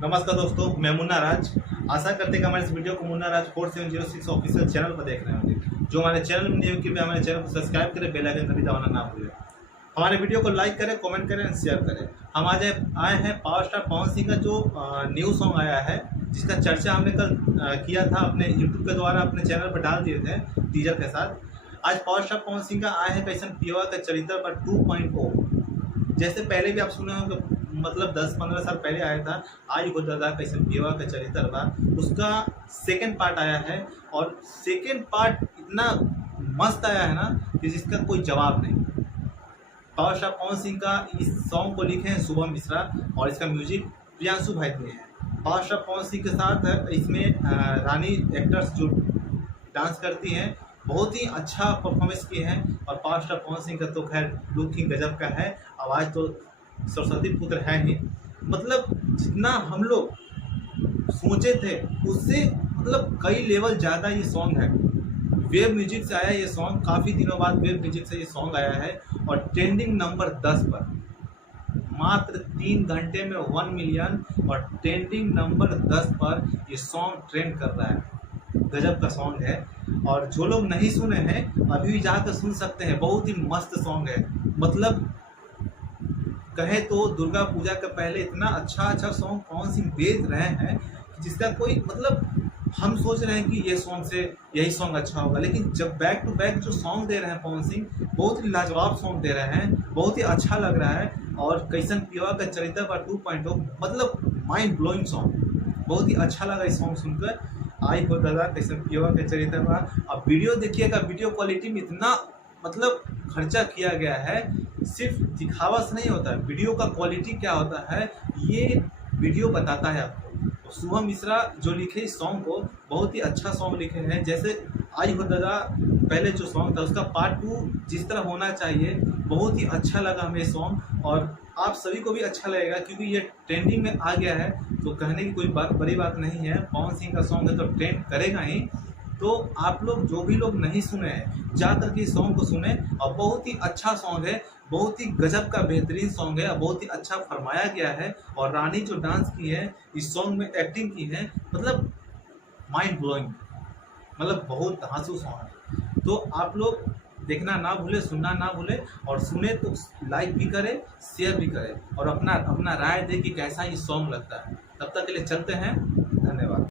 नमस्कार दोस्तों, मैं मुन्ना राज। आशा करते हैं कि हमारे इस वीडियो को मुन्ना राज 4706 ऑफिशियल चैनल पर देख रहे होंगे। जो हमारे चैनल में न्यू कृपया हमारे चैनल को सब्सक्राइब करें, बेल आइकन कभी दबाना ना भूलें। हमारे वीडियो को लाइक करें, कमेंट करें, शेयर करें। हम आज आए हैं पावर स्टार पवन सिंह का जो न्यू सॉन्ग आया है, जिसका चर्चा हमने कल किया था, अपने यूट्यूब के द्वारा अपने चैनल पर डाल दिए थे टीजर के साथ। आज पावर स्टार पवन सिंह का आया है कैसन पियवा का चरित्र पर 2.0। जैसे पहले भी आप सुने होंगे, मतलब 10-15 साल पहले आया था आई हो दादा कैसे पियवा का चरित्र बा, उसका सेकंड पार्ट आया है। और सेकंड पार्ट इतना मस्त आया है ना कि जिसका कोई जवाब नहीं। पावर स्टार पवन सिंह का इस सॉन्ग को लिखे हैं शुभम मिश्रा और इसका म्यूजिक प्रियांशु भाई दिए हैं। पावर स्टार पवन सिंह के साथ इसमें रानी एक्टर्स जो डांस करती हैं, बहुत ही अच्छा परफॉर्मेंस किए हैं। और पावर स्टार पवन सिंह का तो खैर लुक ही गजब का है, आवाज़ तो सरस्वती पुत्र है ही। मतलब जितना हम लोग सोचे थे उससे मतलब कई लेवल ज़्यादा ये सॉन्ग है। वेब म्यूजिक से आया ये सॉन्ग, काफ़ी दिनों बाद वेब म्यूजिक से ये सॉन्ग आया है और ट्रेंडिंग नंबर 10 पर। मात्र 3 घंटे में 1 मिलियन और ट्रेंडिंग नंबर 10 पर ये सॉन्ग ट्रेंड कर रहा है। गजब का सॉन्ग है और जो लोग नहीं सुने हैं अभी भी जाकर सुन सकते हैं। बहुत ही मस्त सॉन्ग है। मतलब कहे तो दुर्गा पूजा के पहले इतना अच्छा सॉन्ग पवन सिंह भेज रहे हैं कि जिसका कोई मतलब हम सोच रहे हैं कि ये सॉन्ग से यही सॉन्ग अच्छा होगा, लेकिन जब बैक टू बैक जो सॉन्ग दे रहे हैं पवन सिंह, बहुत ही लाजवाब सॉन्ग दे रहे हैं, बहुत ही अच्छा लग रहा है। और कैसन पियवा का चरित्र पर 2.0 मतलब माइंड ब्लोइंग सॉन्ग, बहुत ही अच्छा लगा इस सॉन्ग सुनकर। आई हो दादा कैसन पियवा का चरित्र पर। अब वीडियो देखिएगा, वीडियो क्वालिटी में इतना मतलब खर्चा किया गया है, सिर्फ दिखावा से नहीं होता है। वीडियो का क्वालिटी क्या होता है ये वीडियो बताता है आपको। तो शुभम मिश्रा जो लिखे इस सॉन्ग को, बहुत ही अच्छा सॉन्ग लिखे हैं। जैसे आई हो दादा पहले जो सॉन्ग था उसका पार्ट 2 जिस तरह होना चाहिए, बहुत ही अच्छा लगा हमें सॉन्ग। और आप सभी को भी अच्छा लगेगा क्योंकि ये ट्रेंडिंग में आ गया है, तो कहने की कोई बड़ी बात नहीं है। पवन सिंह का सॉन्ग है तो ट्रेंड करेगा ही। तो आप लोग जो भी लोग नहीं सुने हैं जाकर के इस सॉन्ग को सुने। और बहुत ही अच्छा सॉन्ग है, बहुत ही गजब का बेहतरीन सॉन्ग है, बहुत ही अच्छा फरमाया गया है। और रानी जो डांस की है इस सॉन्ग में, एक्टिंग की है, मतलब माइंड ब्लोइंग, मतलब बहुत धांसू सॉन्ग है। तो आप लोग देखना ना भूले, सुनना ना भूले, और सुने तो लाइक भी करें, शेयर भी करें और अपना राय दे कि कैसा ये सॉन्ग लगता है। तब तक के लिए चलते हैं।